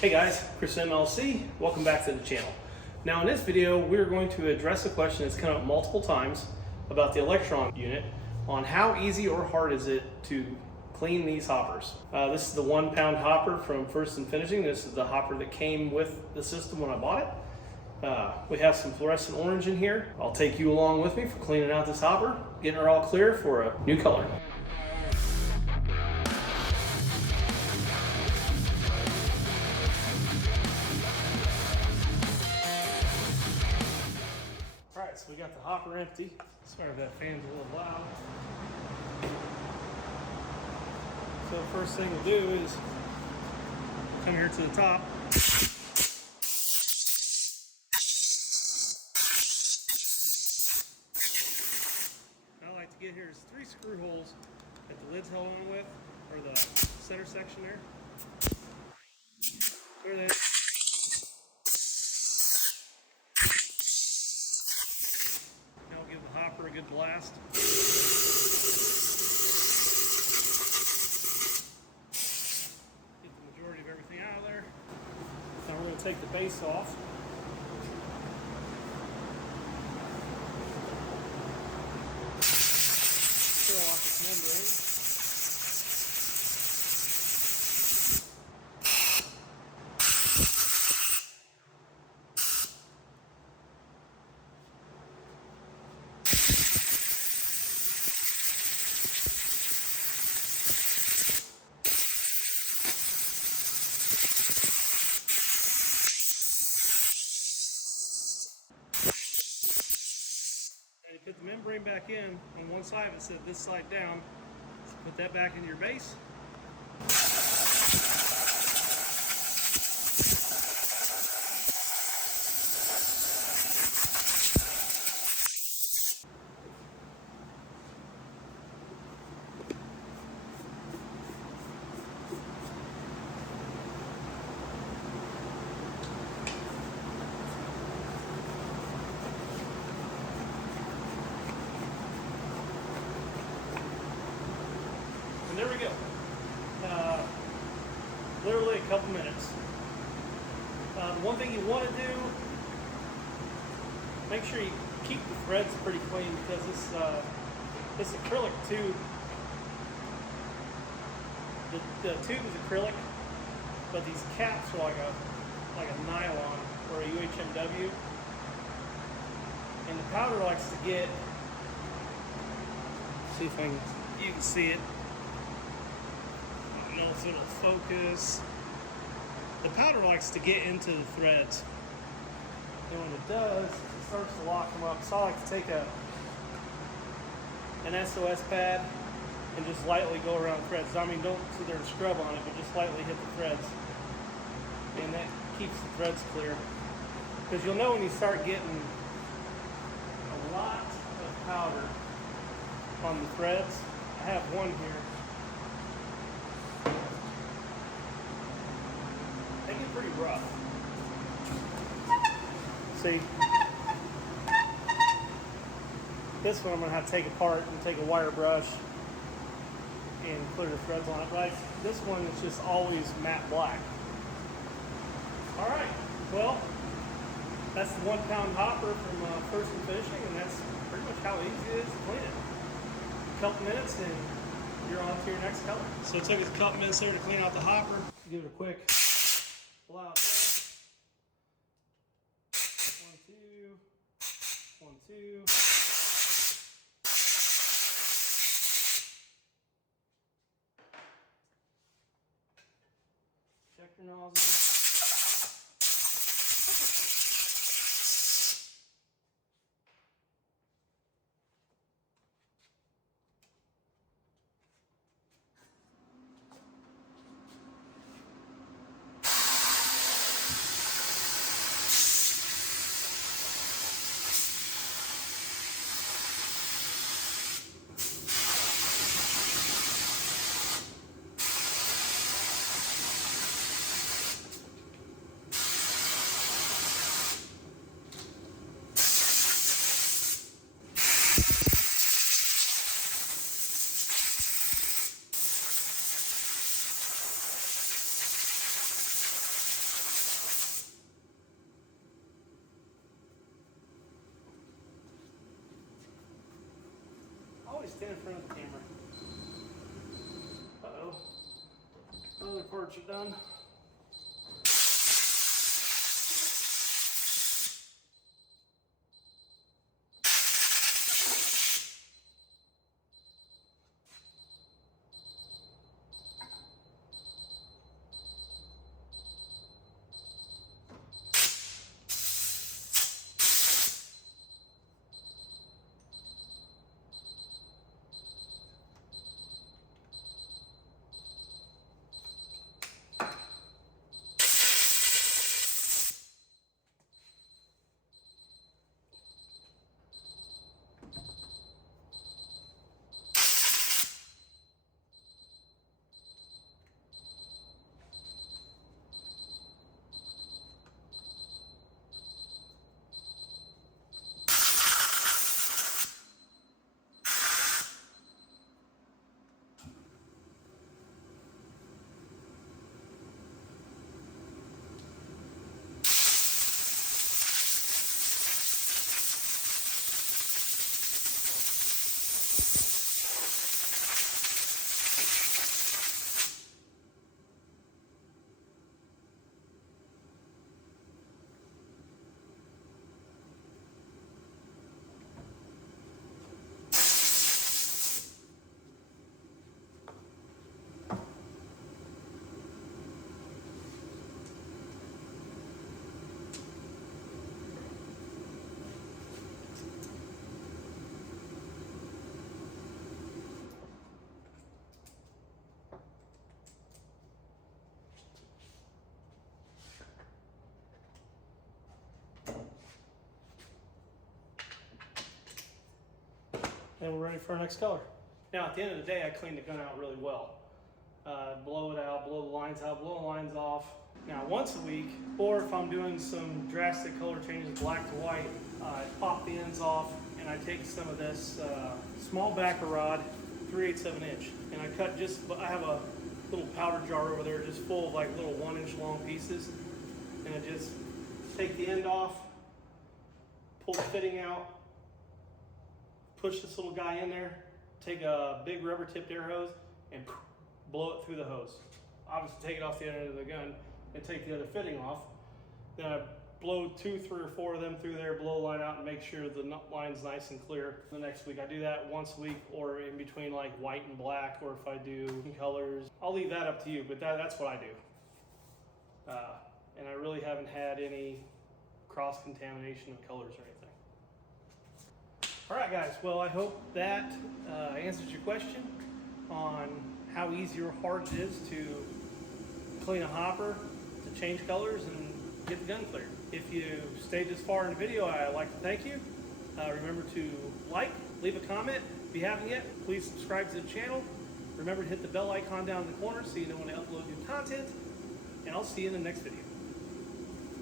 Hey guys, Chris MLC, welcome back to the channel. Now in this video, we're going to address a question that's come up multiple times about the Electron unit on how easy or hard is it to clean these hoppers. This is the 1 pound hopper from First and Finishing. This is the hopper that came with the system when I bought it. We have some fluorescent orange in here. I'll take you along with me for cleaning out this hopper, getting her all clear for a new color. Alright, so we got the hopper empty. Sorry if that fan's a little loud. So the first thing we'll do is come here to the top. What I like to get here is 3 screw holes that the lid's held on with, or the center section there. Clear that. Give the hopper a good blast. Get the majority of everything out of there. Now we're going to take the base off. Peel off this membrane. Put the membrane back in. On one side it said this side down. So put that back into your base. There we go. Literally a couple minutes. The one thing you want to do, make sure you keep the threads pretty clean, because this acrylic tube, the tube is acrylic, but these caps are like a nylon or a UHMW, and the powder likes to get. See if you can see it. I don't know if it'll focus. The powder likes to get into the threads, and when it does, it starts to lock them up. So I like to take an SOS pad and just lightly go around the threads. I mean, don't sit there and scrub on it, but just lightly hit the threads, and that keeps the threads clear. Because you'll know when you start getting a lot of powder on the threads. I have one here. They get pretty rough. See? This one I'm going to have to take apart and take a wire brush and clear the threads on it. Right? This one is just always matte black. Alright, well, that's the 1 pound hopper from First and Finishing, and that's pretty much how easy it is to clean it. A couple minutes and you're on to your next color. So it took us a couple minutes there to clean out the hopper. Give it a quick blow out there. 1, 2, 1, 2. Check your nozzle. stand in front of the camera. Uh-oh. Other parts are done. And we're ready for our next color. Now at the end of the day, I cleaned the gun out really well. Blow it out, blow the lines out, blow the lines off. Now once a week, or if I'm doing some drastic color changes, black to white, I pop the ends off and I take some of this small backer rod, 3/8 of an inch, and I cut I have a little powder jar over there just full of like little 1-inch long pieces, and I just take the end off, pull the fitting out, push this little guy in there, take a big rubber tipped air hose and blow it through the hose. Obviously take it off the end of the gun and take the other fitting off. Then I blow 2, 3, or 4 of them through there, blow the line out and make sure the line's nice and clear. The next week I do that once a week, or in between like white and black, or if I do colors. I'll leave that up to you, but that's what I do. And I really haven't had any cross-contamination of colors or anything. All right, guys, well, I hope that answers your question on how easy or hard it is to clean a hopper, to change colors, and get the gun cleared. If you stayed this far in the video, I'd like to thank you. Remember to like, leave a comment. If you haven't yet, please subscribe to the channel. Remember to hit the bell icon down in the corner so you know when I upload new content, and I'll see you in the next video.